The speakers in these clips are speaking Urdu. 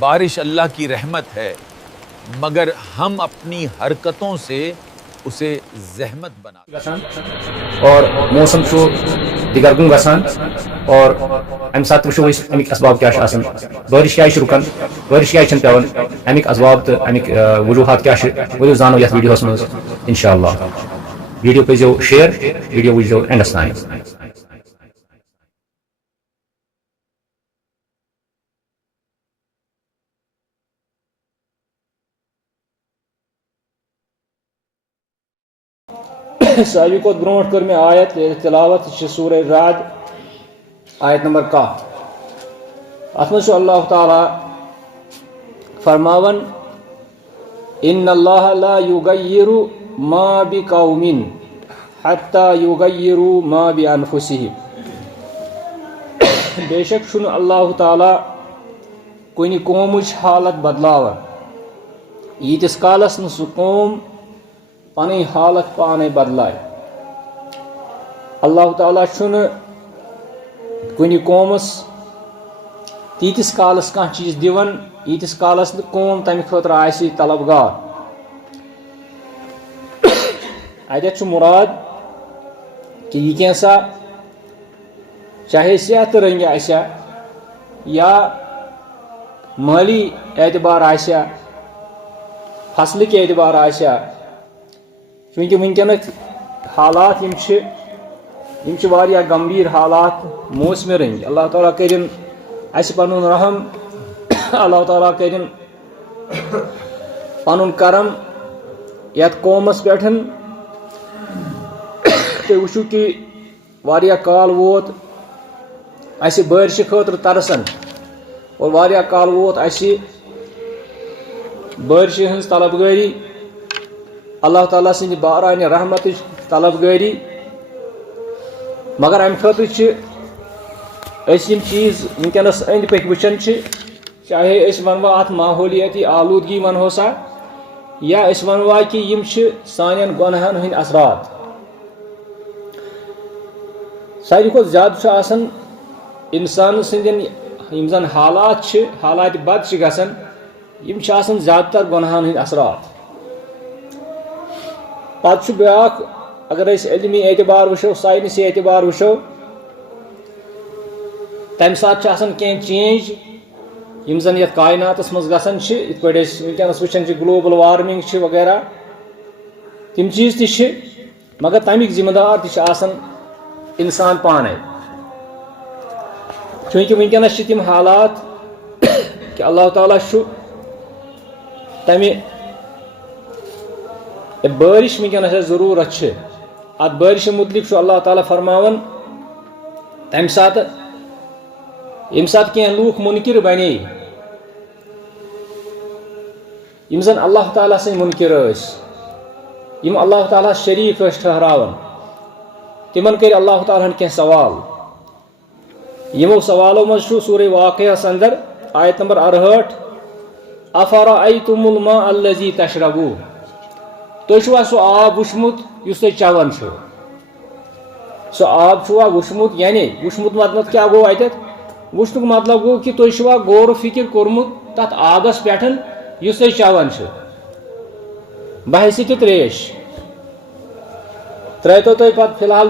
بارش اللہ کی رحمت ہے مگر ہم اپنی حرکتوں سے اسے زحمت بنا اور موسم چھو دیگر گن گسان اور ام سات وشو امیک اسباب کیا آسان بارش کیا رکان بارش کیا پیوان امیک اسباب تو امیک وجوہات کیا ورو زانو یتھ ویڈیوس مز انشاءاللہ ویڈیو کرزیو شیئر ویڈیو وچھو اینڈس تام ساروی کھت برونٹ کر میں آیت تلاوت سورہ رعد آیت نمبر 1 ات مز اللہ تعالی فرماون ان اللہ لا یغیر ما بقوم حتی یغیروا ما بانفسہم بے شک چھن اللہ تعالی کن قومچ حالت بدلاون یتس کالس نہ سہ قوم پن حالت پانے بدلائے اللہ تعالیٰ چھن کن قومس تیتس کالس کھانا چیز دیون یتس کالس نہ قوم تمہ خاطر آسی طلبگار اتھ مراد کہ یہ کینسا چاہے صحت رنگ آسیا یا مالی اعتبار آسیا فصلک اعتبار آسیا چونکہ ونکس حالات گمبھیر حالات موسم رنگ اللہ تعالیٰ کرن اس پن رحم اللہ تعالیٰ کرن پن کرم یت قومس پہ تھی وچھو کہ واریاہ کال ووت اس بارش خاطر ترسن اور واریاہ کال ووت اس بارش ہنز طلبگاری اللہ تعالیٰ سند باران رحمت طلبگاری مگر ام خاطر یم چیز ونکس اند پک وچان چاہے اس ونوا ات ماحولیاتی آلودگی ونہو سا یا اس ونوا کہ یم سانین گناہن ہند اثرات ساروی کھت زیادہ آسان انسان سندین یم زن حالات بد گژھان یم آسان زیادہ تر گناہن ہند اثرات پتہ بیاکھ اگر اس علمی اعتبار وچھو سائنسی اعتبار وچھو تمہ سات آسان کینٛہہ چینج یم زن یتھ کائناتس مز گژھان یتھ پٲٹھۍ أسۍ ونکیٚنس وچھان گلوبل وارمنگ وغیرہ تم چیز تہ مگر تمیک ذمہ دار تہ آسان انسان پانے چونکہ ونکیٚنس تم حالات کہ اللہ تعالیٰ تمہ بارش ونکیٚنس ضرورت ات بارش متعلق اللہ تعالیٰ فرماون تمہ سات یم سات کینٛہہ لوٗکھ منکر بنے یم زن اللہ تعالیٰ سٕنٛدۍ منکر یم اللہ تعالیٰ شریک ٹھہراون تمن کر اللہ تعالیٰ ہن کینٛہہ سوال یمو سوالو مز سورہ واقعہ اندر آیت نمبر 68 افرأیتم الماء الذی تشربون تُہۍ چھُوا سُہ آب وٕچھمُت یُس تُہۍ چٮ۪وان چھُو سُہ آب چھُوا وٕچھمُت یعنی وٕچھمُت مطلب کیٛاہ گوٚو اَتٮ۪تھ وٕچھنُک مطلب گوٚو کہِ تُہۍ چھُوا غور و فِکر کوٚرمُت تَتھ آبس پٮ۪ٹھ یُس تُہۍ چٮ۪وان چھُ بحثیتہِ تریش ترٛٲیتو تُہۍ پتہٕ فی الحال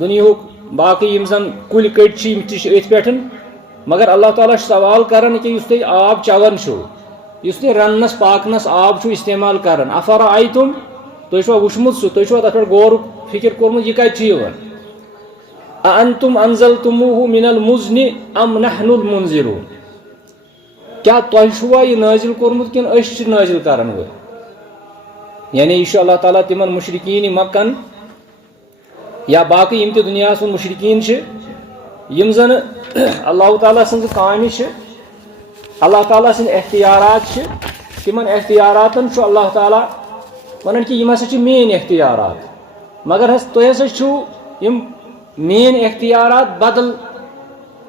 دُنیہُک باقٕے یِم زن کُلۍ کٔٹۍ چھِ یِم تہِ چھِ أتھۍ پٮ۪ٹھ مگر اللہ تعالیٰ چھُ سوال کران کہِ یُس تُہۍ آب چٮ۪وان چھُو یُس تُہۍ رننس پاکنس آب چھُو استعمال کران افرأیتم تُہۍ چھُوا وٕچھمُت سُہ تُہۍ چھُوا تتھ پٮ۪ٹھ غور فِکر کوٚرمُت یہِ کتہِ چھُ یِوان اانتم انزلتموہ من المزن ام نحن المنزلون کیا تۄہہِ چھُوا یہِ نٲزِل کوٚرمُت کِنہٕ أسۍ چھِ نٲزِل کران وٲلۍ یعنی یہ اللہ تعالیٰ تمن مشرقین مکن یا باقی یم تہِ دنیاہس منٛز مشرقین یم زن اللہ تعالیٰ سٕنٛزٕ کامہِ اللہ تعالیٰ سٕنٛدۍ اختیارات تمن اختیاراتن اللہ تعالیٰ ونان کہ یم ہسا چھِ میٲنۍ اختیارات مگر تُہۍ ہسا چھِو یم میٲنۍ اختیارات بدل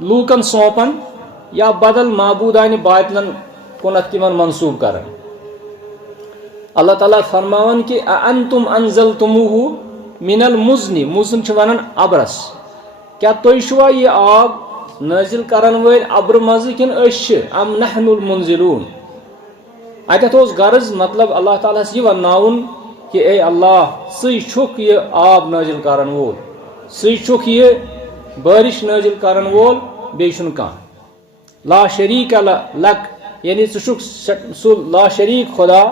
لوٗکن سونپان یا بدل معبوٗدانہِ باطلن کُنتھ تمن منسوٗب کران اللہ تعالیٰ فرماون کہ اانتم انزلتموہ من المزن مزن چھ ونان ابرس کیا تُہۍ چھُوا یہ آب نازل کرن ول ابر مز کن ام نحن المنزلون اتت اوس غرض مطلب اللہ تعالیٰ یہ وناون کہ اے اللہ سی چھک یہ آب نازل کرن وول سی چھک یہ بارش نازل کرن وول بیشن کان لا شریک لک یعنی ژٕ سُہ لا شریک خدا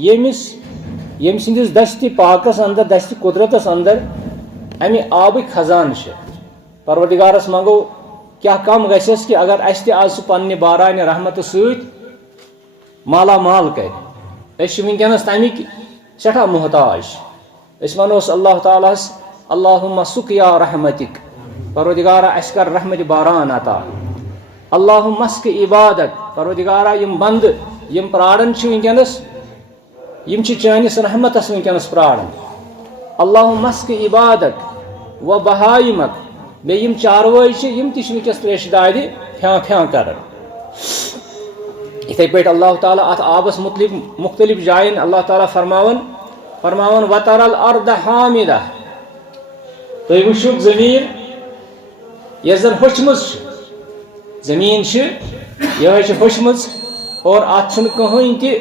یم سندس دست پاکس اندر دست قدرتس اندر امہ آبک خزان پروردگارس منگو کیا کم گھس کہ اگر اس تہ آز پنہ باران رحمت ست مالا مال کر ونکس تمیک سٹھا محتاج ونوس اللہ تعالیٰ اللہم سقیا رحمتک پروردگارا اس کر رحمت باران عطا اللہم اسق عبادک پروردگارا یم بند یم پرارن ونکس یم چانس رحمتس ونکس پرارن اللہم اسق عبادک و بہائمک بیم چاروٲے یم تہ ونکس تریش دادِ پھیان پھیان کران اتھے پٲٹھۍ اللہ تعالیٰ ات آبس متعلق مختلف جائن اللہ تعالیٰ فرماون وتر الارض حامدہ تُہۍ وٕچھِو زمین یۄس زن ہوٚچھمٕژ چھِ زمین یہے ہوٚچھمٕژ اور ات چھُنہٕ کٕہٕنۍ تہِ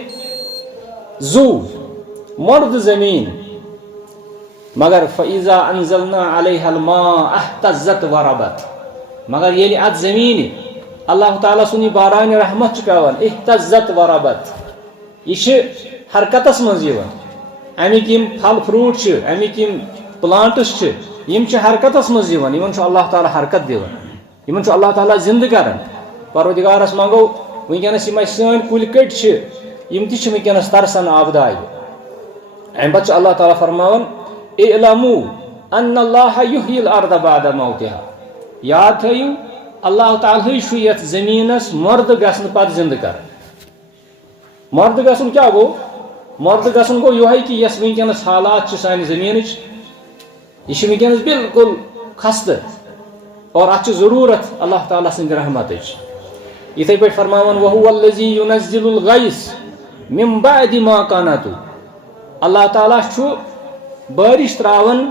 زُو مرد زمین مگر فإذا انزلنا عليها الماء اهتزت وربت مگر ییٚلہِ ات زمین اللہ تعالیٰ سُنٛد یہ باران رحمت پیوان اهتزت وربت یہ حرکتس مز امیک یم پھل فروٹ امیک یم پلانٹس یم حرکتس مز اللہ تعالیٰ حرکت دان اللہ تعالیٰ زندہ کران پروردگارس منگو ونکس یم سن کل کٹ یم تہ ونکس ترسان آبدار ام پتہ اللہ تعالیٰ فرماون اعلموا ان اللہ یحیی الارض بعد موتها یاد تھیو اللہ تعالیٰ یت زمینس مرد گھن پتہ زندہ کر مرد گھن کیا گو مرد گھن گو یہ کہ یس ونکس حالات سانہ زمین یہ ونکس بالکل خستہ اور ات ضرورت اللہ تعالیٰ سند رحمت اتھے پہ فرماون وهو الذی ينزل الغیث من بعد ما قنطوا اللہ تعالیٰ بارش تراون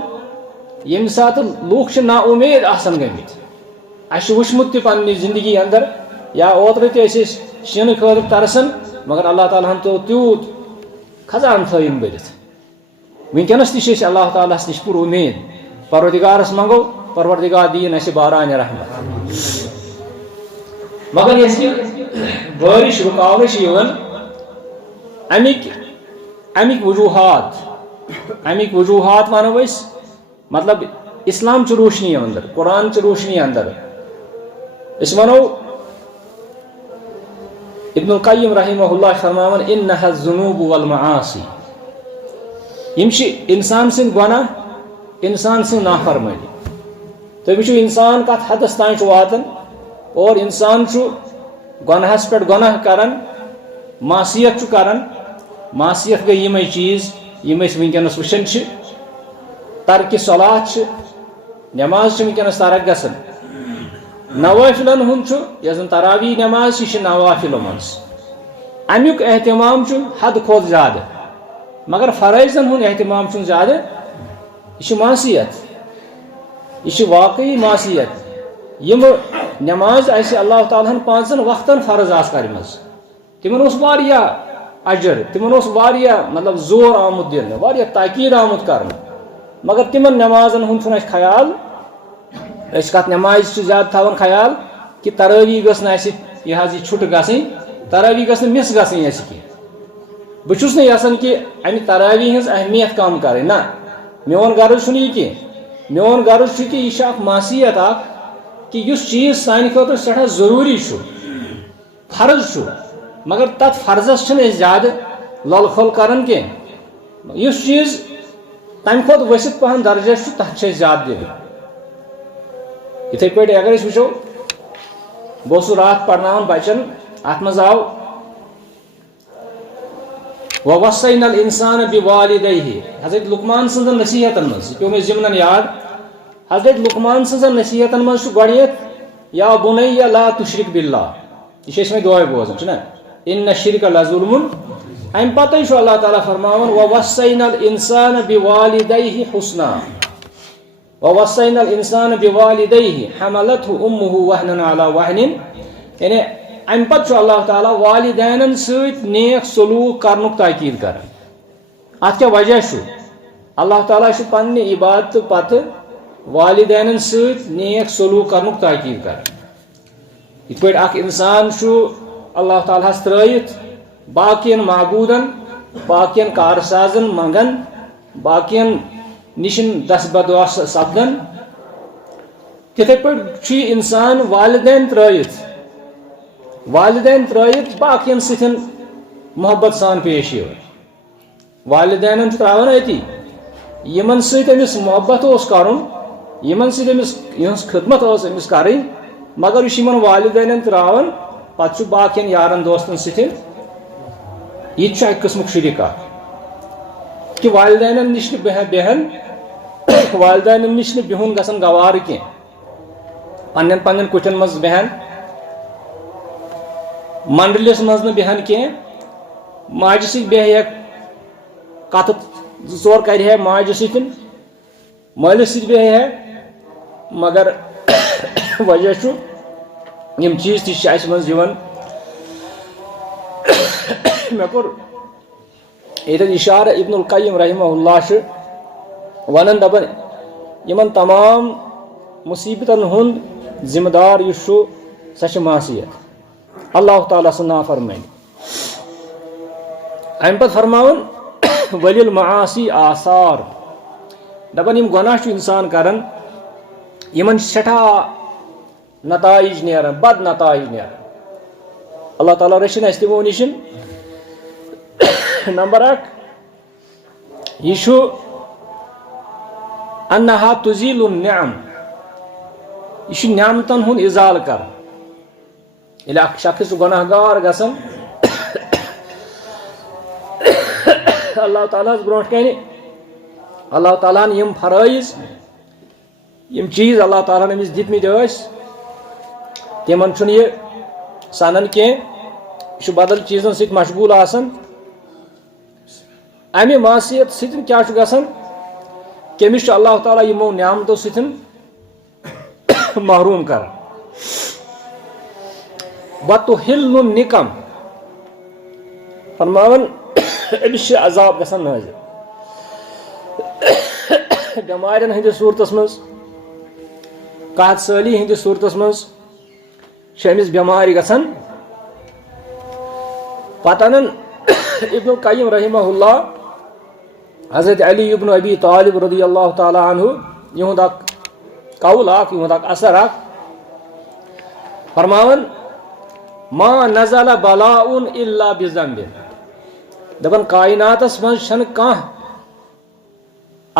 یم سات لوگ نا امید آسان گمت اس وچمت تہ پنہ زندگی اندر یا اوتر تہ شین خاطر ترسان مگر اللہ تعالیٰ ہن تو تیوت خزان تھویم برت ونکس تہ اللہ تعالیٰ نش پور امید پروردگارس منگو پروردگار دین اس باران رحمت مگر یس بارش رکاون امیک وجوہات ونو مطلب اسلام چ روشنی اندر قرآن چ روشنی اندر اس ونو ابن القیم رحمہ اللہ فرماون انها الذنوب والمعاصی یم انسان سن گناہ انسان سن نافرمانی تو وچھو انسان کت حدس تان واتن اور انسان گناہس پہ گناہ کران معصیت کران معصیت گئی یم چیز یم ونکس وچھان ترک صلات نماز ونکس ترک گسن نوافلن ہند یس زن تراویح نماز یہ نوافل مز امیک اہتمام حد کھت زیادہ مگر فرائضن ہند اہتمام زیادہ یہ معصیت یہ واقعی معصیت یم نماز اس اللہ تعالیٰ ہن 5 وقتن فرض آس کرم تمن اجر تمن مطلب زور آمت دن تاکید آمت کر مگر تمن نمازن ہند خیال اس کت نماز زیادہ تھاون خیال کہ تراویح گھس یہ چھٹ گھن تراویح گھس مس گھن کی بہس یسان کہ امہ تراویح ہز اہمیت کم کریں نا میون غرض یہ کی میون غرض کہ یہ معصیت کہ اس چیز سانہ خاطر سٹھا ضروری فرض مگر تت فرضس زیادہ لل خل کران کی اس چیز تمہ کھت ورثت پہن درجہ تک زیادہ دن اتھے پہ اگر وچو بہس رات پڑھناون بچن ات مز آو ووصینا الانسان بوالدیہ حضرت لقمان سن نصیحتن مز پیو مے ضمن یاد حضرت لقمان سن نصیحتن مز گۄڈنیتھ یا بنی لا تشرک باللہ یہ میں دعائے بوزان نا ان الشرک لظلم ام پتہ اللہ تعالیٰ فرماون ووصینا الانسان بوالدیہ حسنا وَوَصَّيْنَا الْإِنسَانَ بِوَالِدَيْهِ حَمَلَتْهُ أُمُّهُ وَهْنًا عَلَى وَهْنٍ یعنی امہ پتہ چھُ اللہ تعالیٰ والدینن سۭتۍ نیک سلوک کرنُک تاکید کران. اتھ کیا وجہ چھُ؟ اللہ تعالیٰ چھُ پننہِ عبادت پتہٕ والدینن سۭتۍ نیک سلوک کرنُک تاکید کران. یِتھ پٲٹھۍ اکھ انسان چھُ اللہ تعالیٰ ہس ترٲیِتھ باقین معبوٗدن باقین کارسازن منگن باقین نشن دس بدعا سپدن تِتھے پٲٹھۍ چھُ یہِ انسان والدین ترٲیِتھ باقین سۭتۍ محبت سان پیش یِوان. والدینن چھُ تراوان أتی یِمن سۭتۍ أمِس محبت اوس کرُن یِمن سۭتۍ أمِس یِہٕنٛز خدمت ٲس أمِس کرٕنۍ مگر یہِ چھُ یِمن والدینن تراوان پتہٕ چھُ باقین یارن دوستن سۭتۍ یہِ تہِ چھُ اکہِ قٕسمُک شریٖک اکھ کہِ والدینن نِش نہٕ بیہن والدینن نِش نہٕ بِہُن گژھان گوارٕ کینٛہہ پننٮ۪ن پننٮ۪ن کُٹھٮ۪ن منٛز بیہن منڈلِس منٛز نہٕ بیہن کینٛہہ ماجہِ سۭتۍ بیہہِ ہا کتھٕ زٕ ژور کرِ ہا ماجہِ سۭتۍ مٲلِس سۭتۍ بیہہِ ہا مگر وجہ چھُ یِم چیٖز تہِ چھِ اَسہِ منٛز یِوان. مےٚ کوٚر ییٚتٮ۪تھ اِشارٕ ابن القیم رحمہ اللہ چھُ ونان دپان یِمن تمام مُصیبتن ہُنٛد ذمہٕ دار یُس چھُ سۄ چھِ معصیت اللہ تعالیٰ سٕنٛز نافرمٲنی. امہِ پتہٕ فرماوان وللمعاصی آثار دپان یِم گۄناہ چھُ انسان کران یِمن چھِ سٮ۪ٹھاہ نتائج نیران بد نتائج نیران. اللہ تعالیٰ رٔچھِنۍ اَسہِ تِمو نِش. نمبر اکھ یہِ چھُ انہا تُزیل النعم یہِ چھُ نعمتن ہُنٛد اِزالہٕ کران. ییٚلہِ اکھ شخص چھُ گۄناہ گار گژھان اللہ تعالیٰ ہس برونٛٹھ کنہِ اللہ تعالیٰ ہن یِم فرٲیض یِم چیٖز اللہ تعالیٰ ہن أمِس دِتمٕتۍ ٲسۍ تِمن چھُنہٕ یہِ سنان کینٛہہ یہِ چھُ بدل چیٖزن سۭتۍ مشغوٗل آسان. امہِ معصیت سۭتۍ کیٛاہ چھُ گژھان کٔمِس چھُ اللہ تعالیٰ یِمو نعمتو سۭتۍ محروٗم کران. وَتُحِلُّ النِّقَم فرماوان أمِس چھِ عذاب گژھان نٲزِل. بٮ۪مارٮ۪ن ہٕنٛدِس صوٗرتس منٛز قحط سٲلی ہٕنٛدِس صوٗرتس منٛز چھِ أمِس بٮ۪مارِ گژھان. پتہٕ انان ابن القیم رحمہ اللہ حضرت علی ابن ابی طالب رضی اللہ تعالیٰ عنہ یِہُنٛد اکھ قول اکھ یِہُنٛد اکھ اثر اکھ فرماوان ما نزل بلاء الا بذنب دپان کائناتس منٛز چھنہٕ کانٛہہ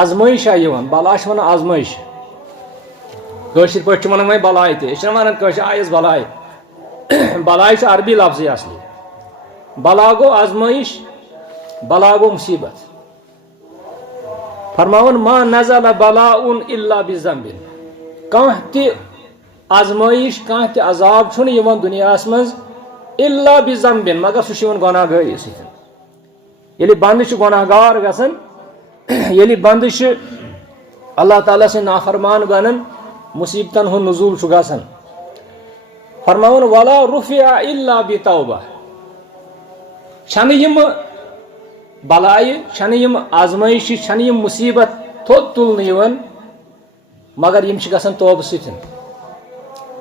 ازمٲیشا یِوان بلا چھِ ونان آزمٲیش کٲشِر پٲٹھۍ چھِ ونان وۄنۍ بلاے تہِ أسۍ چھِنہ ونان کٲشِر آیس بلاے بلاے چھُ عربی لفظٕے اصلی بلا گوٚو آزمٲیش بلا گوٚو مُصیبت. فرماوان ما نزل بلاء الا بذنب کانٛہہ تہِ آزمٲیش کانٛہہ تہِ عذاب چھُنہٕ یِوان دُنیاہس منٛز الا بذنب مگر سُہ چھُ یِوان گۄناہ گٲری سۭتۍ. ییٚلہِ بنٛدٕ چھُ گۄناہ گار گژھان ییٚلہِ بنٛدٕ چھِ اللہ تعالیٰ سٕنٛدۍ نافرمان بنان مُصیبتن ہُنٛد نزوٗل چھُ گژھان. فرماوان ولا رُفع الا بتوبہ چھنہٕ یِمہٕ بلایہِ چھنہٕ یِم آزمٲیشہِ چھنہٕ یِم مُصیبت تھوٚد تُلنہٕ یِوان مگر یِم چھِ گژھان توبہٕ سۭتۍ.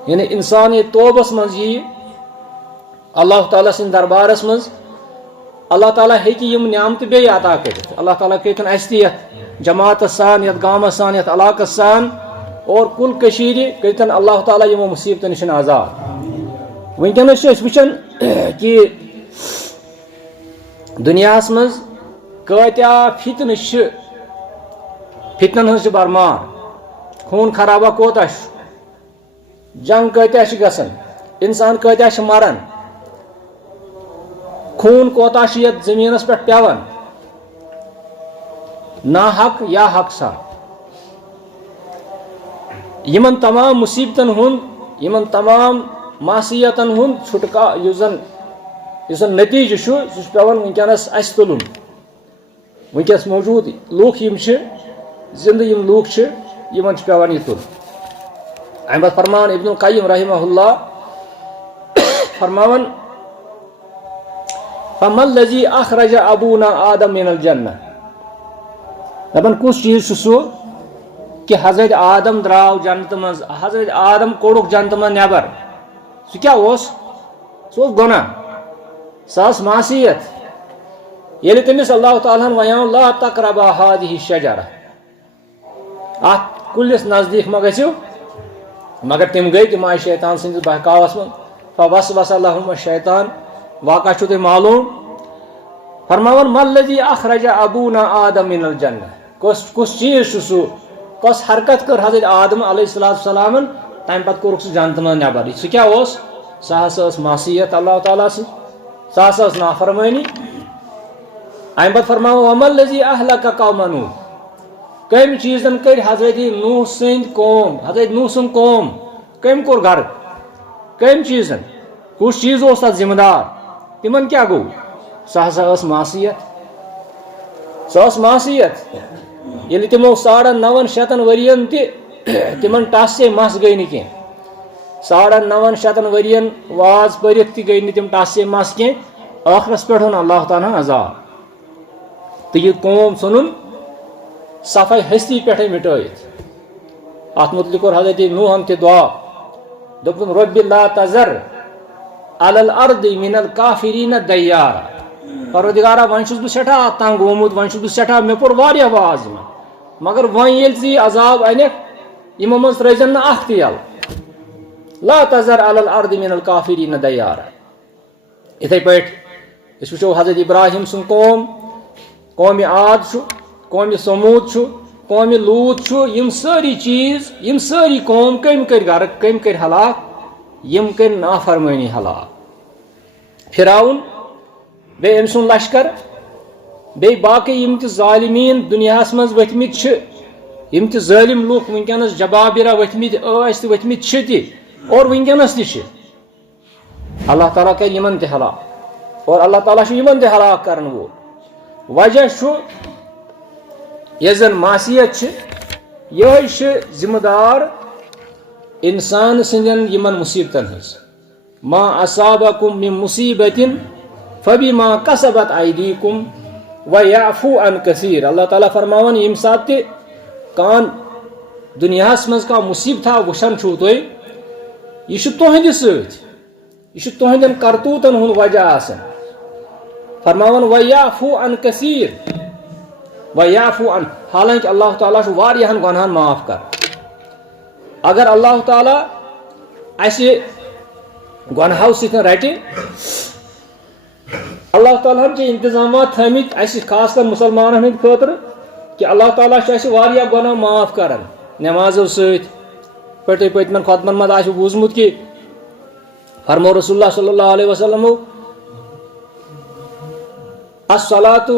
یعنی انسان ییٚلہِ توبس منٛز ییہِ اللہ تعالیٰ سٕنٛدِ دربارس منٛز اللہ تعالیٰ ہیٚکہِ یِم نعمتہٕ بیٚیہِ عطا کٔرِتھ. اللہ تعالیٰ کٔرۍتن اَسہِ تہِ یتھ جماعتس سان یتھ گامس سان یتھ علاقس سان اور کُل کٔشیٖرِ کٔرۍتن اللہ تعالیٰ یِمو مُصیبتو نِش آزاد. وٕنکیٚنس چھِ أسۍ وٕچھان کہِ دُنیاہس منٛز کۭتیاہ فتنہٕ چھِ فتنن ہٕنٛز چھِ برمان خوٗن خرابہ کوتاہ چھُ جنگ کۭتیاہ چھِ گژھان انسان کۭتیاہ چھِ مران خوٗن کوتاہ چھُ یتھ زٔمیٖنس پٮ۪ٹھ پیٚوان نا حق یا حق سان. یِمن تمام مُصیبتن ہُنٛد یِمن تمام معصیتن ہُنٛد چھُٹکا یُس زن نتیجہٕ چھُ سُہ چھُ پیٚوان وٕنکیٚنس اَسہِ تُلُن. وٕنکیٚس موجوٗد لُکھ یِم چھِ زندٕ یِم لُکھ چھِ یمن چھ پیوان یہ تل امہ پتہ فرمان ابن القیم رحمہ اللہ فرماون فما الذی اخرج ابونا آدم من الجنہ دپان کس چیز سہ کہ حضرت آدم دراو جنت مز حضرت آدم کوڑک جنت مز نیبر سہ کیا سہ گناہ سہ معصیت ییٚلہِ تٔمِس اللہ تعالیٰ ہن ونیو لا تقربا هذه الشجرہ اتھ کُلِس نزدیک ما گژھِو مگر تم گئی تم آئی شیطان سندس بہکاوس من فوسوس لهم الشیطان واقعہ چھو تۄہہِ معلوم فرماون ما الذی اخرج ابونا آدم من الجنہ کس چیز چھُ سُہ کس حرکت کر حضرت آدم علیہ السلام تمہ پتہٕ کوٚرُکھ سُہ جنتہٕ منٛز نیبر سُہ کیاہ اوس سُہ ہسا ٲس معصیت اللہ تعالیٰ سۭتۍ سُہ ہسا ٲس نافرمٲنی امہ پتہٕ فرماوو وما الذی اہلک قوم نوح کم چیزن کر حضرت نوح سند قوم حضرت نوح سند قوم کم کور غرق کم چیزن کس چیز اس تک ذمہ دار تمن کیا گو سہ ہسا ٲس معصیت سہ ٲس معصیت ییٚلہِ تمو 9,500 ؤرین تہِ تمن ٹس سے مس گئی نہٕ کینٛہہ 9,500 ؤرین واز پٔرِتھ تہِ گئی نہٕ تم ٹس سے مس کینٛہہ ٲخرس پٮ۪ٹھ اوٚن اللہ تعالیٰ عذاب تہٕ یہِ قوم ژھُنُن صفائی ہستی پٮ۪ٹھے مٹٲیِتھ اتھ متعلق کوٚر حضرت نوحن تہِ دعا دوٚپُن رۄبِ لا تذر علی الارض من الکافرین دیارا پروردگارا وۄنۍ چھُس بہٕ سٮ۪ٹھاہ تنگ گوٚمُت وۄنۍ چھُس بہٕ سٮ۪ٹھاہ مےٚ پوٚر واریاہ واز یِمن مگر وۄنۍ ییٚلہِ ژٕ یہِ عذاب انکھ یِمو منٛز ترٲیزن نہٕ اکھ تہِ یلہٕ لا تذر علی الارض من الکافرین دیارا یِتھے پٲٹھۍ أسۍ وٕچھو حضرت ابراہیم سُنٛد قومِ عاد چھُ قومِ سموٗد چھُ قومِ لوٗط چھُ یِم سٲری چیٖز یِم سٲری قوم کٔمۍ کٔرۍ غرق کٔمۍ کٔرۍ ہلاک یِم کٔرۍ نافرمٲنی ہلاک فِراوُن بیٚیہِ أمۍ سُنٛد لشکر بیٚیہِ باقٕے یِم تہِ ظالمیٖن دُنیاہس منٛز ؤتھمٕتۍ چھِ یِم تہِ ظٲلِم لُکھ وٕنکیٚنس جبابرہ ؤتھمٕتۍ ٲسۍ تہٕ ؤتھمٕتۍ چھِ تہِ اور وٕنکیٚنس تہِ چھِ اللہ تعالیٰ کرِ یِمن تہِ ہلاک اور اللہ تعالیٰ چھُ یِمن تہِ ہلاک کرن وول وجہ چھُ یۄس زن معصیت چھِ یِہوٚے چھِ ذمہ دار انسان سٕنٛدٮ۪ن یِمن مُصیبتن ہٕنٛز ما اصابکم من مصیبت فبما کسبت ایدیکم ویعفو عن کثیر اللہ تعالیٰ فرماون ییٚمہِ ساتہٕ تہِ کانٛہہ دُنیاہس منٛز کانٛہہ مُصیبتھا وٕچھان چھُو تُہۍ یہِ چھُ تُہنٛدِ سۭتۍ یہِ چھُ تُہنٛدٮ۪ن کرتوٗتن ہُنٛد وجہ آسان فرماون ویعفو عن کثیر ویعفو عن حالانکہ اللہ تعالیٰ چھُ واریاہن گۄنہن معاف کران اگر اللہ تعالیٰ اسہِ گۄنہو سۭتۍ رٹہِ اللہ تعالیٰ ہن چھِ انتظامات تھٲمٕتۍ اسہِ خاص کر مُسلمانن ہٕنٛدِ خٲطرٕ کہ اللہ تعالیٰ چھُ اسہِ واریاہ گۄناہ معاف کران نٮ۪مازو سۭتۍ پٲٹھۍ پٔتمٮ۪ن خۄطبن منٛز آسہِ بوٗزمُت کہ فرمو رسول اللہ صلی اللہ علیہ وسلمو الصلاۃ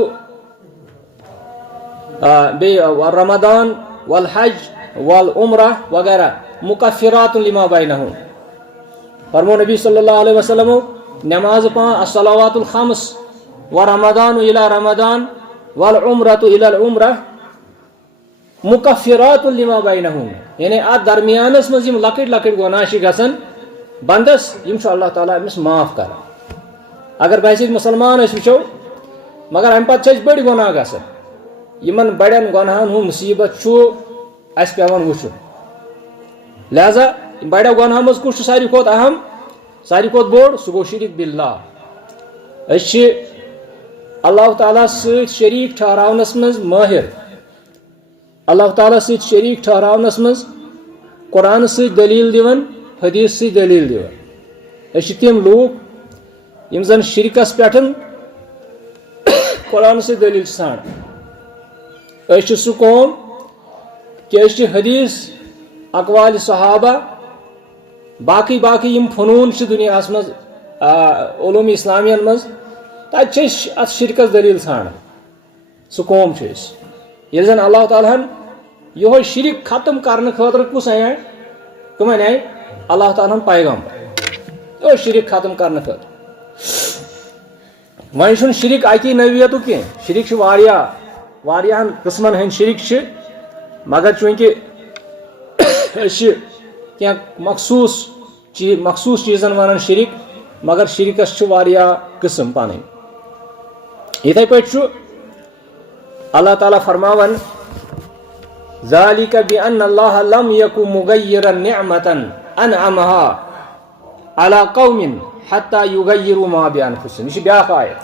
بیٚیہِ رمضان والحج والعمرہ وغیرہ مکفرات لما بینہم فرمو نبی صلی اللہ علیہ وسلم نماز پانچ الصلوات الخمس ورمضان الى رمضان والعمرۃ الى العمرہ مکفرات لما بینہم یعنی اتھ درمیانس منٛز یِم لۄکٕٹۍ لۄکٕٹۍ گۄناہ چھِ گژھان بندس یِم چھُ اللہ تعالیٰ أمِس معاف کران اگر باسہِ مُسلمان أسۍ وٕچھو مگر امہِ پتہٕ چھِ اَسہِ بٔڑۍ گۄناہ گژھان یِمن بڑٮ۪ن گۄنہن ہُنٛد مُصیبت چھُ اسہِ پیٚوان وٕچھُن لہذا بڑٮ۪و گۄنہو منٛز کُس چھُ ساروی کھۄتہٕ اہم ساروی کھۄتہٕ بوٚڑ سُہ گوٚو شریٖک باللہ أسۍ چھِ اللہ تعالیٰ سۭتۍ شریٖک ٹھہراونس منٛز مٲہِر اللہ تعالیٰ سۭتۍ شریٖک ٹھہراونس منٛز قرآنہٕ سۭتۍ دلیٖل دِوان حدیٖث سۭتۍ دلیٖل دِوان أسۍ چھِ تِم لوٗکھ یِم زن شرکس پٮ۪ٹھ قرآنہٕ سۭتۍ دلیٖل چھِ ژھانڈان أسۍ چھِ سُہ قوم کہ أسۍ چھِ حدیٖث اقوالِ صحابہ باقٕے باقٕے یِم فنوٗن چھِ دُنیاہس منٛز علوٗمِ اسلامیہن منٛز تتہِ چھِ أسۍ اتھ شرکس دلیٖل ژھانڈان سُہ قوم چھِ أسۍ ییٚلہِ زن اللہ تعالیٰ ہن یِہوٚے شرک ختم کرنہٕ خٲطرٕ کُس انے کٕم انے اللہ تعالیٰ ہن پیغمبر یِہوٚے شرک ختم کرنہٕ خٲطرٕ وۄنۍ چھُنہٕ شرک اکی نوعیتُک کینٛہہ شرک چھُ واریاہن قٕسمن ہٕنٛدۍ شرک چھِ مگر چوٗنکہِ کیا مخصوص چیزن ونان شرک مگر شرکس واریاہ قسم پانے یتھے پٲٹھۍ اللہ تعالیٰ فرماون ذالک بأن اللہ لم یکن مغیرا نعمتا انعمها على قوم حتى یغیروا ما بانفسهم یہ بیاکھ آیت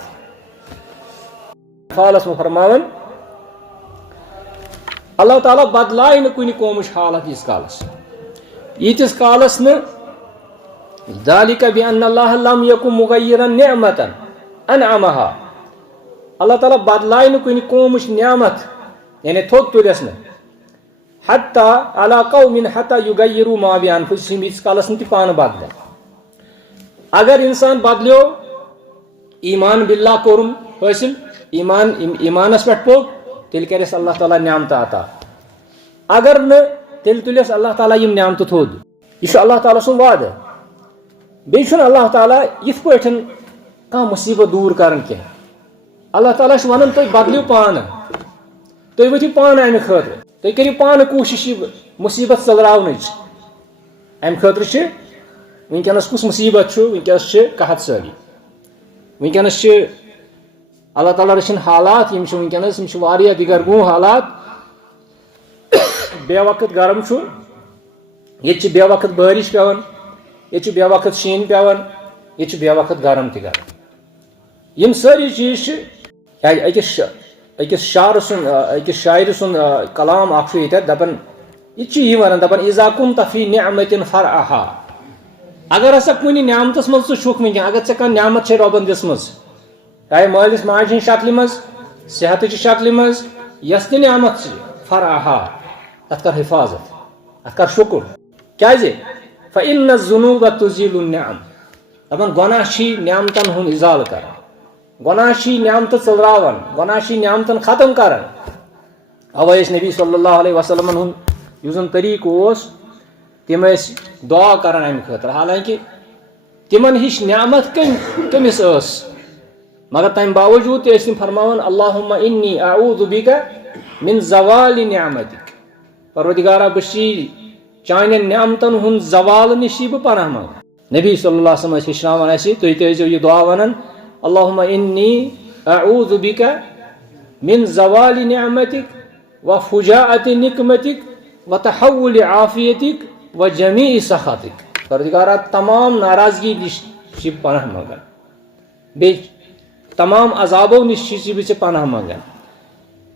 فالس میں فرماون اللہ تعالیٰ بدلائے نہ کُنہِ قومٕچ حالت ییٖتِس کالس نہٕ ذالک بأن اللہ لم یکن مغیرا نعمتا انعمها اللہ تعالیٰ بدلائے نہ کُنہِ قومٕچ نعمت یعنی تھوٚد تُلٮ۪س نہٕ حتی علی قوم حتی یغیروا ما بانفسهم ییٖتِس کالس نہٕ تہِ پانہٕ بدلے اگر انسان بدلیو ایمان باللہ کوٚرُن حٲصِل ایمانس پٮ۪ٹھ پوٚک تیٚلہِ کَرٮ۪س اللہ تعالیٰ نعمتہٕ عطا اگر نہٕ تیٚلہِ تُلٮ۪س اللہ تعالیٰ یِم نعمتہٕ تھوٚد یہ چھُ اللہ تعالیٰ سُنٛد وعدٕ بیٚیہِ چھُنہٕ اللہ تعالیٰ یِتھ پٲٹھۍ کانٛہہ مُصیبت دوٗر کران کینٛہہ اللہ تعالیٰ چھُ ونان تُہۍ بدلِو پانہٕ تُہۍ ؤتھِو پانہٕ امہِ خٲطرٕ تُہۍ کٔرِو پانہٕ کوٗشِش یہِ مُصیبت ژٔلراونٕچ امہِ خٲطرٕ چھِ ونکیٚنس کُس مُصیبت چھُ ونکیٚنس چھِ قحط سٲری ونکیٚنس چھِ اللہ تعالیٰ رٔچھِنۍ حالات یِم چھِ ونکیٚنس یِم چھِ واریاہ دِگر گوٗں حالات بے وقت گرم چھُ ییٚتہِ چھِ بے وقت بٲرِش پیٚوان ییٚتہِ چھُ بے وقت شیٖن پیٚوان ییٚتہِ چھُ بے وقت گرم تہِ گژھان یِم سٲری چیٖز چھِ أکِس شاعرٕ سُنٛد کلام اکھ چھُ ییٚتٮ۪تھ دپان یہِ چھُ یی ونان دپان اذا كنت في نعمة فرعها اگر ہسا کُنہِ نعمتس منٛز ژٕ چھُکھ ونکیٚن اگر ژےٚ کانٛہہ نعمت چھے رۄبن دِژمٕژ چاہے مٲلِس ماجہِ ہِنٛدِ شکلہِ منٛز صحتٕچہِ شکلہِ منٛز یۄس تہِ نعمت چھِ فرعها تتھ کر حفاظت اتھ کر شُکر کیازِ فإن الذنوب تزيل النعم دپان گۄناہ چھی نعمتن ہُنٛد اِزالہٕ کران گۄناہ چھی نعمتہٕ ژٔلراوان گۄناہ چھی نعمتن ختم کران اوے ٲسۍ نبی صلی اللہ علیہ وسلمن ہُنٛد یُس زن طریٖقہٕ اوس تِم ٲسۍ دعا کران امہِ خٲطرٕ حالانکہِ تِمن ہِش نعمت کٔمِس ٲس مگر تمہِ باوجوٗد تہِ ٲسۍ تِم فرماوان اللہُمہ انی اعوذ بِکَ من زوالِ نعمتِک پروردگارا بہٕ چھی چانٮ۪ن نعمتن ہُنٛد زوال نِش چھی بہٕ پناہ منٛگان نبی صلی اللہ علیہ وسلم ٲسۍ ہیٚچھناوان اَسہِ تُہۍ تہِ ٲسۍزیو یہِ دعا ونان اللہُمہ انی اعوذ بِکَ من زوالِ نعمتِک و فجاءتِ نقمتِک و تحول عافیتِک و جمیع سخاتِک پروردگارا تمام ناراضگی نِش چھی پناہ منٛگان بیٚیہِ تمام عذابو نِش چھُے بہٕ ژےٚ پناہ منٛگان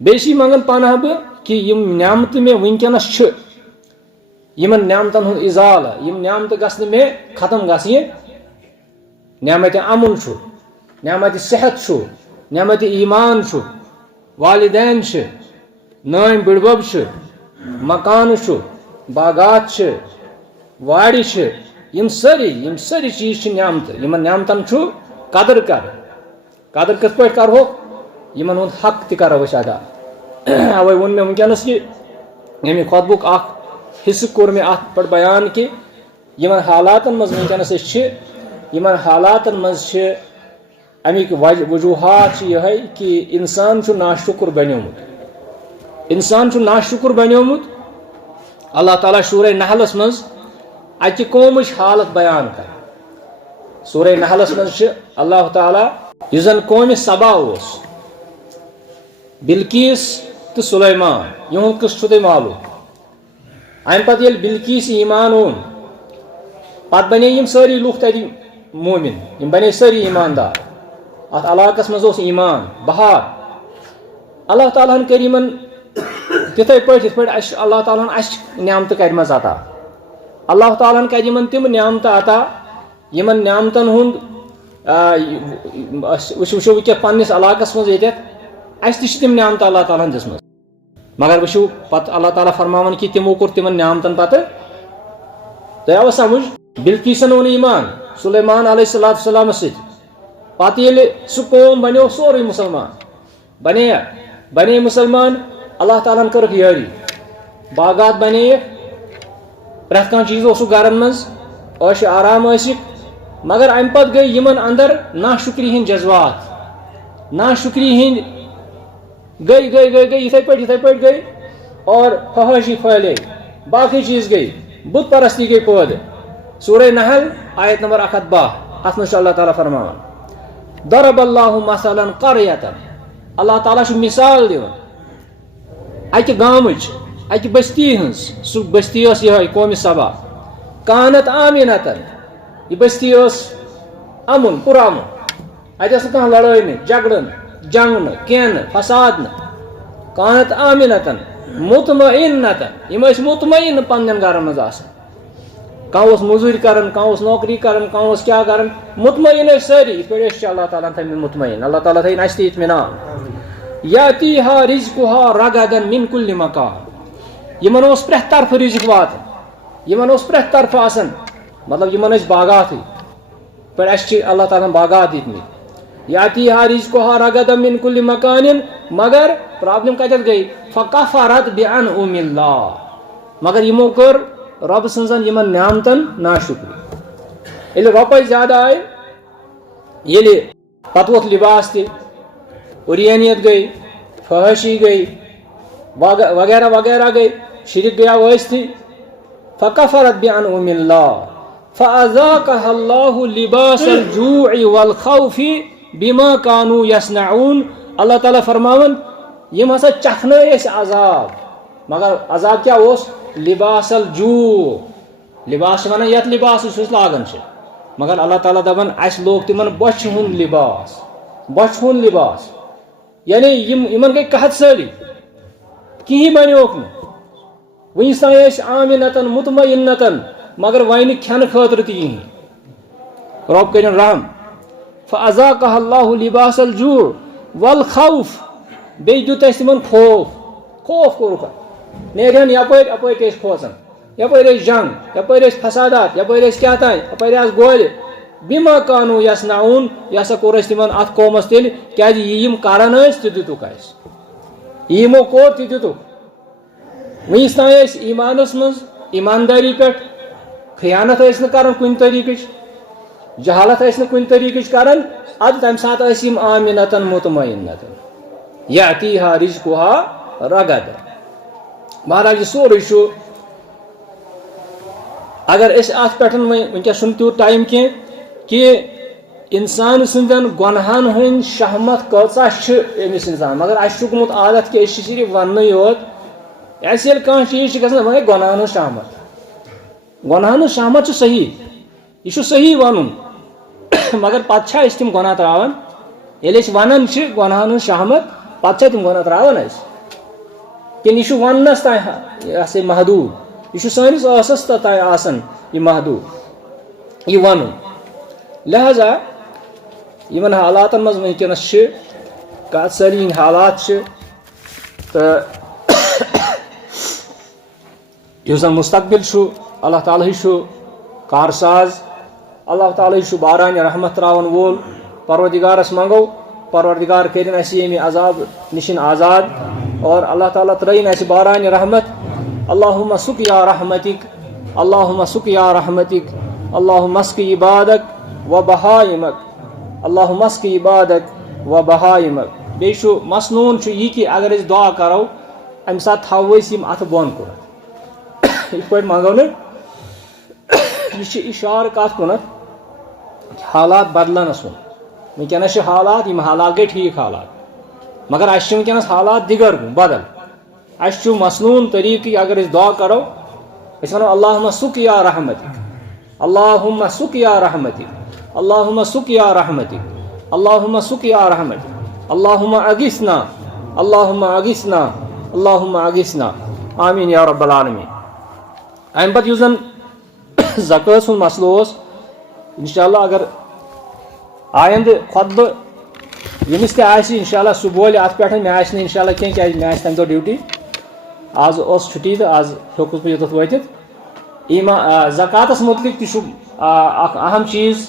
بیٚیہِ چھِ منٛگان پناہ بہٕ کہِ یِم نعمتہٕ مےٚ ونکیٚنس چھِ یِمن نعمتن ہُنٛد اِزالہٕ یِم نعمتہٕ گژھِ نہٕ مےٚ ختم گژھنہِ نعمتِ امُن چھُ نعمتِ صحت چھُ نعمتِ ایمان چھُ والدین چھِ نانۍ بٕڈبب چھِ مکانہٕ چھُ باغات چھِ وارِ چھِ یِم سٲری چیٖز چھِ نعمتہٕ یِمن نعمتن چھُ قدر کر قدر کِتھ پٲٹھۍ کرہوکھ یِمن ہُنٛد حق تہِ کرو أسۍ ادا اوے ووٚن مےٚ ونکیٚنس یہِ ییٚمہِ خۄطبُک اکھ حصہٕ کوٚر مےٚ اتھ پٮ۪ٹھ بیان کہِ یِمن حالاتن منٛز ونکیٚنس أسۍ چھِ یِمن حالاتن منٛز چھِ امیِکۍ وجوٗہات چھِ یِہے کہِ انسان چھُ ناشُکر بنیومُت اللہ تعالیٰ سورہ نحلس منٛز اکہِ قومٕچ حالت بیان کران سورہ نحلس منٛز چھِ اللہ تعالیٰ یُس زن قومہِ سبا اوس بلقیس تہٕ سُلیمان یِہُنٛد قصہٕ چھُ تۄہہِ معلوٗم امہِ پتہٕ ییٚلہِ بلقیس ایمان اوٚن پتہٕ بنے یِم سٲری لُکھ تتہِ مومِن یِم بنے سٲری ایماندار اتھ علاقس منٛز اوس ایمان بہار اللہ تعالیٰ ہن کٔرۍ یِمن تِتھے پٲٹھۍ یِتھ پٲٹھۍ اَسہِ اللہ تعالیٰ ہن اَسہِ نعمتہٕ کرِمژٕ عطا اللہ تعالیٰ ہن کرِ یِمن تِم نعمتہٕ عطا یِمن نعمتن ہُنٛد أسۍ وٕچھو وٕنکیٚن پننِس علاقس منٛز ییٚتٮ۪تھ اَسہِ تہِ چھِ تِم نعمتہٕ اللہ تعالیٰ ہن دِژمٕژ مگر وٕچھو پتہٕ اللہ تعالیٰ فرماوان کہِ تِمو کوٚر تِمن نعمتن پتہٕ تۄہہِ آوا سمجھ بلقیسن اوٚن ایمان سلیمان علیہ الصلوۃ والسلامس سۭتۍ پتہٕ ییٚلہِ سُہ قوم بنیو سورُے مُسلمان بنے مُسلمان اللہ تعالیٰ ہن کٔرٕکھ یٲری باغات بنییکھ پرٛٮ۪تھ کانٛہہ چیٖز اوسُکھ گرن منٛز عٲشہِ آرام ٲسِکھ مگر امہِ پتہٕ گٔے یِمن اندر ناشُکری ہٕنٛدۍ جذبات ناشُکری ہٕنٛدۍ گٔے یِتھے پٲٹھۍ گٔے اور فحٲشی پھٲلے باقٕے چیٖز گٔے بت پرستی گئی پود سورہ نحل آیت نمبر 112 ات مجھ اللہ تعالیٰ فرمان ضرب اللہ مثلا قریۃ اللہ تعالیٰ مثال دِوان اکہ گامچ اکہ بستی ہنز سہ بستی اس یہ قوم سبا کانت آمینتن یہ بستی اس امن پرامن اتس کھانا لڑائی نہ جھگڑ جنگ نہ کین فساد نہ کانت آمینتن مطمئنتن یم مطمئن پنن گھرن مز آسان کھانا اس مزوری کرن کھانا اس نوکری کرن کھانا اس کیا کرن مطمئن ساری یہ پہ اللہ تعالیٰ تھومت مطمئن اللہ تعالیٰ تھین اس تہ اطمینان یاتیہا رزقہا رغدن من کل مکان یمن اس پرٛٮ۪تھ طرفہٕ رزق واتان یمن اس پرٛٮ۪تھ طرفہٕ آسان مطلب یمن ٲسۍ باغاتٕے پہ اس اللہ تعالیٰ باغات دِتمٕتۍ یاتیہا رزقہا رغدن من کل مکان مگر پرابلم کتٮ۪تھ گئی فکفرت بانعم اللہ مگر یمو کٔر رب سٕنزن یمن نعمتن ناشکری ییٚلہِ رۄپے زیادٕ آیہِ ییٚلہِ پتہٕ ووٚتھ لباس تہِ اُرینیت گئی فحشی گئی وغیرہ وغیرہ گئی شرک گیا وٲسۍتھٕے فکفرت بانعم اللہ فاذاقها اللہ لباس الجوع والخوف بما كانوا يصنعون اللہ تعالیٰ فرماون یم ہسا چکھنٲے أسۍ عذاب مگر عذاب کیا اوس لباس الجوع لباس چھِ ونان یتھ لباس یُس أسۍ لاگان چھِ مگر اللہ تعالیٰ دپان اَسہِ لوگ تِمن بۄچھِ ہُنٛد لباس بۄچھِ ہُنٛد لباس یعنی یمن گئی قحط سٲری کہیٖنۍ بنیوکھ نہٕ وٕنیُس تام ٲسۍ آمِنتن مطمئنتن مگر وۄنۍ نہٕ کھٮ۪نہٕ خٲطرٕ تہِ کِہیٖنۍ رۄب کٔرِنۍ رحم فاذاقها اللہ لباس الجوع والخوف بیٚیہِ دیُت اَسہِ تِمن خوف خوف کوٚرُکھ نیرہن یپٲرۍ اپٲرۍ تہِ ٲسۍ کھوژان یپٲرۍ ٲسۍ جنگ یپٲرۍ ٲسۍ فسادات یپٲرۍ ٲسۍ کیٛاہ تام یپٲرۍ آسہٕ گولہِ بما كانوا يصنعون یہ ہسا کوٚر اَسہِ تِمن اتھ قومس تیٚلہِ کیٛازِ یہِ یِم کران ٲسۍ تہِ دِتُکھ اَسہِ یہِ یِمو کوٚر تہِ دِتُکھ وٕنیُس تام ٲسۍ ایمانس منٛز ایماندٲری پٮ۪ٹھ خیانت ٲسۍ نہٕ کران کُنہِ طریٖقٕچ جہالت ٲسۍ نہٕ کُنہِ طریٖقٕچ کران ادٕ تمہِ ساتہٕ ٲسۍ یِم آمِنتن مطمئنتن یاتیہا رزقہا رغدن بہرحال یہ سورُے چھُ اگر أسۍ اتھ پٮ۪ٹھ وٕنکیٚس چھُنہٕ تیوٗت ٹایم کینٛہہ کہ انسان سندین گۄنہن ہٕنٛدۍ شہمت کۭژاہ چھِ أمِس انسان مگر اَسہِ چھُ گوٚمُت عادت کہ أسۍ چھِ صرف وننٕے یوت اَسہِ ییٚلہِ کانٛہہ چیٖز چھُ گژھان وۄنۍ گٔے گۄنہن ہٕنٛز شہمت گۄنہن ہٕنٛز شہمت چھُ صحیح یہ چھُ صحیح ونُن مگر پتہٕ چھا أسۍ تِم گۄناہ تراوان ییٚلہِ أسۍ ونان چھِ گۄنہن ہٕنٛز شہمت پتہٕ چھا تِم گۄناہ تراوان أسۍ کِنہٕ یہِ چھُ وننس تام یہِ ہسا محدوٗد یہ چھُ سٲنِس ٲسس تام آسان یہِ محدوٗد یہِ ونُن لہذا یمن حالاتن منٛز وٕنکیٚنس چھِ کتھ سٲری ہٕنٛدۍ حالات چھِ تہٕ یُس زن مستقبل چھُ اللہ تعالیٰ چھُ کارساز اللہ تعالیٰ چھُ بارانہِ رحمت تراون وول پروردگارس منگو پروردگار کٔرِنۍ اَسہِ ییٚمہِ عذاب نِشن آزاد اور اللہ تعالیٰ ترٲیِنۍ اَسہِ بارانہِ رحمت اللہُمہ سقیا رحمتک اللہُمہ سقیا رحمتک اللہُمہ اسقِ عبادک و بہائمک اللہُمہ اسقِ عبادک و بہائمک بیٚیہِ چھُ مسنوٗن چھُ یہِ کہِ اگر أسۍ دعا کرو امہِ ساتہٕ تھاوو أسۍ یِم اتھٕ بۄن کُنتھ یِتھ پٲٹھۍ منگو نہٕ یہ چھُ اِشارٕ کتھ کُنتھ حالات بدلنس کُن وٕنکیٚنس چھِ حالات یِم حالات گٔے ٹھیٖک حالات مگر اَسہِ چھِ وٕنکیٚنس حالات دِگر بدل اَسہِ چھُ مسنوٗن طریٖقہٕ اگر أسۍ دعا کرو أسۍ ونو اللہُمہ سقیا رحمتک اللہُمہ سقیا رحمتک اللہُمہ سقیا رحمتک اللہُمہ سقیا رحمتک اللہُمہ اغثنا اللہُمہ اغثنا اللہُمہ اغثنا آمیٖن یا رب العالمیٖن امہِ پتہٕ یُس زن زکٲژ ہُنٛد مسلہٕ اوس انشاءاللہ اگر آیندٕ خۄطبہٕ ییٚمِس تہِ آسہِ انشاءاللہ سُہ بولہِ اتھ پٮ۪ٹھ مےٚ آسہِ نہٕ انشاءاللہ کینٛہہ کیازِ مےٚ آسہِ تمہِ دۄہ ڈیوٹی آز ٲس چھُٹی تہٕ آز ہیوٚکُس بہٕ یوٚتَتھ وٲتِتھ زکاتس متعلق تہِ چھُ اکھ اہم چیٖز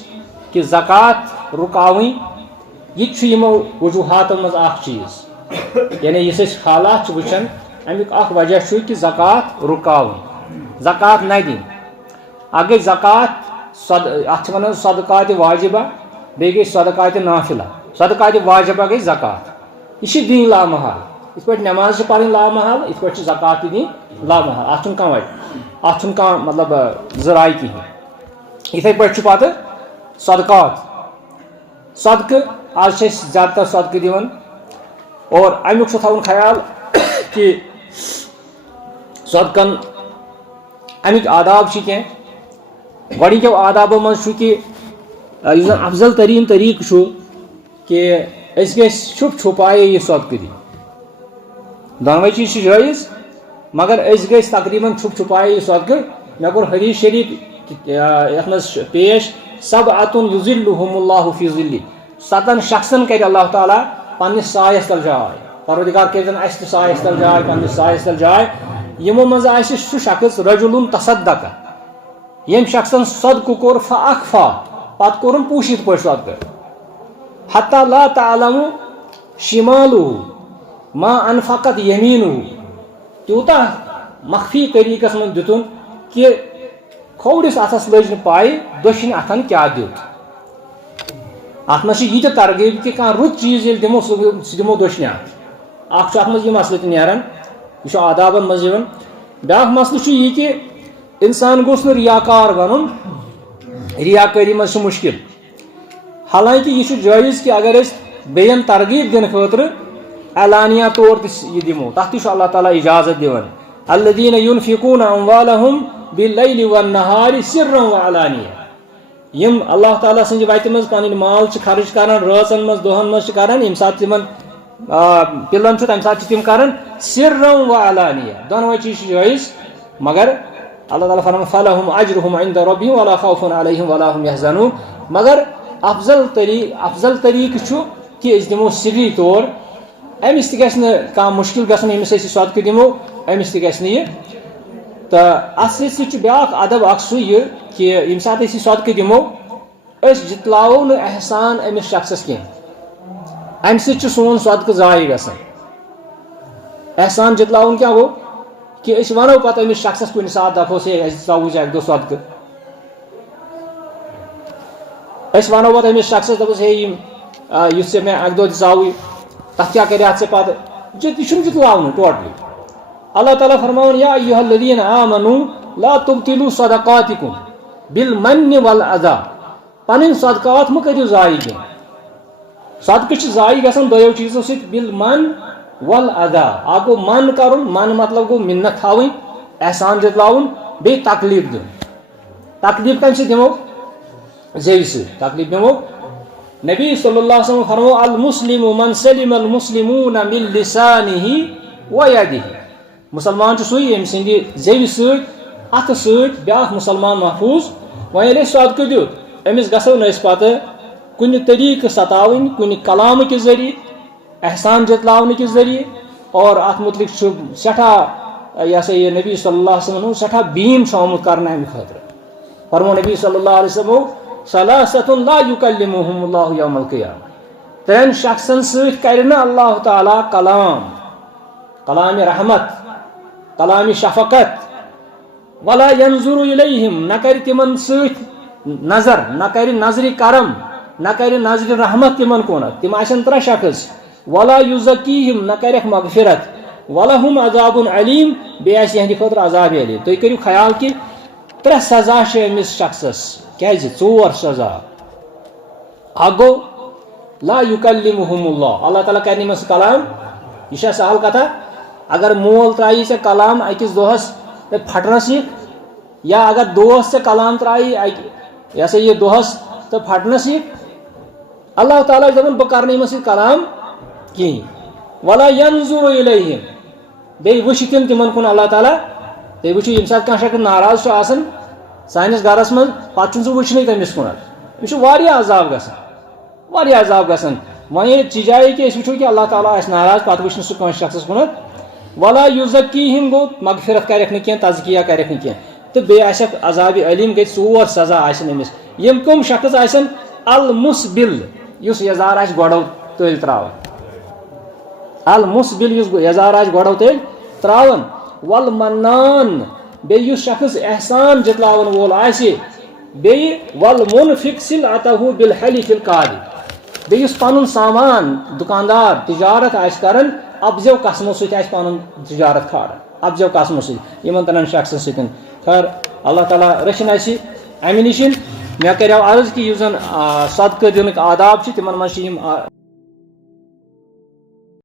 کہِ زکات رُکاوٕنۍ یہِ تہِ چھُ یِمو وجوٗہاتو منٛز اکھ چیٖز یعنی یُس أسۍ حالات چھِ وٕچھان امیُک اکھ وجہ چھُ کہِ زکات رُکاوٕنۍ زکات نہ دِنۍ اکھ گٔے زکات اتھ چھِ ونان صدقاتِ واجبہ بیٚیہِ گٔے صدقاتِ نافلہ صدقاتِ واجبہ گٔے زکات یہِ چھِ دیٖن لامحال اس پہ نماز پڑھیں لامحال اس پہ زکات تہ دیں لامحال اتھ چھُنہٕ کانٛہہ وجہ اتھ چھُنہٕ کانٛہہ مطلب ذرائع کِہیٖنۍ یِتھَے پٲٹھۍ چھُ پتہٕ صدقات صدقہٕ آز چھِ أسۍ زیادٕ تر صدقہٕ دِوان اور امیُک چھُ تھاوُن خیال کہ صدقن امیُک آداب چھِ کینٛہہ گۄڈنِکیو آدابو منٛز چھُ کہ یُس زن افضل تریٖن طریٖقہٕ چھُ کہ أسۍ گٔژھۍ چھُپ چھُپایے یہِ صدقہٕ دِنۍ دۄنوَے چیٖز چھِ جٲیِز مگر أسۍ گٔژھۍ تقریٖباً چھُپ چھُپایے یہِ صدقہٕ مےٚ کوٚر حدیٖث شریٖف یَتھ منٛز پیش سبعتُن یُذِلُّہُمُ اللہُ فی ظِلِّ 7 شخصن کرِ اللہ تعالیٰ پننِس سایس تل جاے پروردگار کٔرۍزن اَسہِ تہِ سایس تل جاے پننِس سایس تل جاے یِمو منٛز آسہِ سُہ شخص رجُلُن تصدقہ ییٚمۍ شخصن صدقہٕ کوٚر فاخفا پتہٕ کوٚرُن پوٗشِتھ پٲٹھۍ صدقہٕ حتیٰ لا تعلمُ شِمالُہُ ما انفقت یمیٖنُہُ تیوٗتاہ مخفی طریٖقس منٛز دِتُن کہ کھوورِس اتھس لٔج نہٕ پاے دٔچھِنۍ اتھن کیٛاہ دیُت اتھ منٛز چھِ یہِ تہِ ترغیٖب کہ کانٛہہ رُت چیٖز ییٚلہِ دِمو سُہ دِمو دٔچھنہِ اتھِ اکھ چھُ اتھ منٛز یہِ مسلہٕ تہِ نیران یہِ چھُ آدابن منٛز یِوان بیٛاکھ مسلہٕ چھُ یہِ کہ انسان گوٚژھ نہٕ ریاکار بنُن ریاکٲری منٛز چھُ مُشکل حالانکہ یہ چھُ جٲیز کہ اگر أسۍ بیٚیَن ترغیٖب دِنہٕ خٲطرٕ اعلانیہ طور تہِ یہِ دِمو تتھ تہِ چھُ اللہ تعالیٰ اجازت دِوان الذین ینفقون اموالہم باللیل والنہار سرا وعلانیہ یم اللہ تعالیٰ سٕنٛزِ وتہِ منٛز پنٕنۍ مال چھِ خرٕچ کران رٲژن منٛز دۄہن منٛز چھِ کران ییٚمہِ ساتہٕ تِمن پِلن چھُ تمہِ ساتہٕ چھِ تِم کران سرا وعلانیہ دۄنوَے چیٖز چھِ جٲیز مگر اللہ تعالیٰ فرمان فلہم اجرہم عند ربہم ولا خوف علیہم ولا ہم یحزنون مگر افضل طریٖقہٕ چھُ کہ أسۍ دِمو سری طور أمِس تہِ گژھِ نہٕ کانٛہہ مُشکل گژھُن ییٚمِس أسۍ یہِ صدقہٕ دِمو أمِس تہِ گژھِ نہٕ یہِ تہٕ اَتھ سۭتۍ سۭتۍ چھُ بیٛاکھ ادب اکھ سُہ یہِ کہ ییٚمہِ ساتہٕ أسۍ یہِ صدقہٕ دِمو أسۍ جِتلاوو نہٕ احسان أمِس شخصس کینٛہہ اَمہِ سۭتۍ چھُ سون صدقہٕ ضایع گژھان احسان جِتلاوُن کیٛاہ گوٚو کہ أسۍ وَنو پتہٕ أمِس شخصس کُنہِ ساتہٕ دپہوس ہے اَسہِ دِژاوُے ژےٚ اکہِ دۄہ صدقہٕ أسۍ وَنو پتہٕ أمِس شخصس دپوس ہے یِم یُس ژےٚ مےٚ اکہِ دۄہ دِژاوُے تتھ کیٛاہ کریاتھ ژےٚ پتہٕ یہِ چھُنہٕ جِتلاوُن ٹوٹلی اللہ تعالیٰ فرماوان یا ایُہا الذین آمنوا لا تبطلوا صدقاتکم بالمن والاذی پنٕنۍ صدقات مہٕ کٔرِو ضایع کینٛہہ صدقہٕ چھِ ضایع گژھان دۄیو چیٖزو سۭتۍ بالمن والاذی اکھ گوٚو من کرُن من مطلب گوٚو مِنت تھاوٕنۍ احسان جتلاوُن بیٚیہِ تکلیٖف دیُن تکلیٖف کمہِ سۭتۍ دِمو زیوِ سۭتۍ تکلیٖف دِمو نبی صلی اللہ علیہ وسلم فرمو المسلم من سلم المسلمون من لسانہ ویدہ مسلمان چھُ سُے ییٚمہِ سٕنٛدِ زیوِ سۭتۍ اتھٕ سۭتۍ بیٛاکھ مُسلمان محفوٗظ وۄنۍ ییٚلہِ اَسہِ صدقہٕ دیُت أمِس گژھو نہٕ أسۍ پتہٕ کُنہِ طریٖقہٕ ستاوٕنۍ کُنہِ کلامہٕ کہِ ذٔریعہٕ احسان جتلاونہٕ کہِ ذٔریعہٕ اور اتھ متعلق چھُ سٮ۪ٹھاہ یہِ ہسا یہِ نبی صلی اللہ علیہ وسلم سٮ۪ٹھاہ بیٖم چھُ آمُت کرنہٕ امہِ خٲطرٕ فرمو نبی صلی اللہ علیہ وسلم ثلاثۃ لا یکلمہم اللہ یوم القیامہ 3 شخصن سۭتۍ کرِ نہٕ اللہ تعالیٰ کلامِ رحمت کلامِ شفقت ولا ینظر الیہم نہ کرِ تِمن سۭتۍ نظر نہ کرِ نظرِ کرم نہ کرِ نظرِ رحمت تِمن کُنتھ تِم آسن 3 شخص ولا یزکیہم نہ کرٮ۪کھ مغفرت ولہم عذاب علیم بیٚیہِ آسہِ یِہنٛدِ خٲطرٕ عذاب علیم تُہۍ کٔرِو خیال کہِ 3 سزا چھِ أمِس شخصس کیازِ 4 سزا اکھ گوٚو لا یکلمہم اللہ تعالیٰ کرِ نہٕ یِمن سۭتۍ کلام یہِ چھا سہل کتھا اگر مول ترٛایی ژےٚ کلام أکِس دۄہس پھٹنس یِکھ یا اگر دوس ژےٚ کلام ترٛایی یہِ ہسا یہِ دۄہس تہٕ پھٹنس یِکھ اللہ تعالیٰ چھُ دپان بہٕ کرٕ نہٕ یِمن سۭتۍ کلام کِہینۍ ولا ینظر الیہم بیٚیہِ وٕچھِ تِمن کُن اللہ تعالیٰ تُہۍ وٕچھِو ییٚمہِ ساتہٕ کانٛہہ شخص ناراض چھُ آسان سٲنِس گرس منٛز پتہٕ چھُنہٕ سُہ وٕچھنٕے تٔمِس کُنتھ یہِ چھُ واریاہ عذاب گژھان وۄنۍ ییٚلہِ چیٖجایے کہِ أسۍ وٕچھو کہِ اللہ تعالیٰ آسہِ ناراض پتہٕ وٕچھِ نہٕ سُہ کٲنٛسہِ شخصس کُنتھ ولا یزکیہم گوٚو مغفرت کرٮ۪کھ نہٕ کینٛہہ تزکیہ کرٮ۪کھ نہٕ کینٛہہ تہٕ بیٚیہِ آسٮ۪کھ عذابِ علیم گٔے 4 سزا آسن أمِس یِم کٕم شخص آسن المسبل یُس یزار آسہِ گۄڈو تٔلۍ تراوان المسبل یُس یزار آسہِ گۄڈو تٔلۍ تراوان والمنان بیٚیہِ یُس شخص احسان جتلاون وول آسہِ بیٚیہِ والمنفق صلعتہ بالحلف الکاذب بیس پن سامان دکاندار تجارت آس کران ابزو قسمو ست پن تجارت کھارن ابزو قسمو ست ترن شخص ستن خیر اللہ تعالیٰ رچن اس امہ نش مے کرو عرض کہ یس زن صدقہ دنک آداب تمن من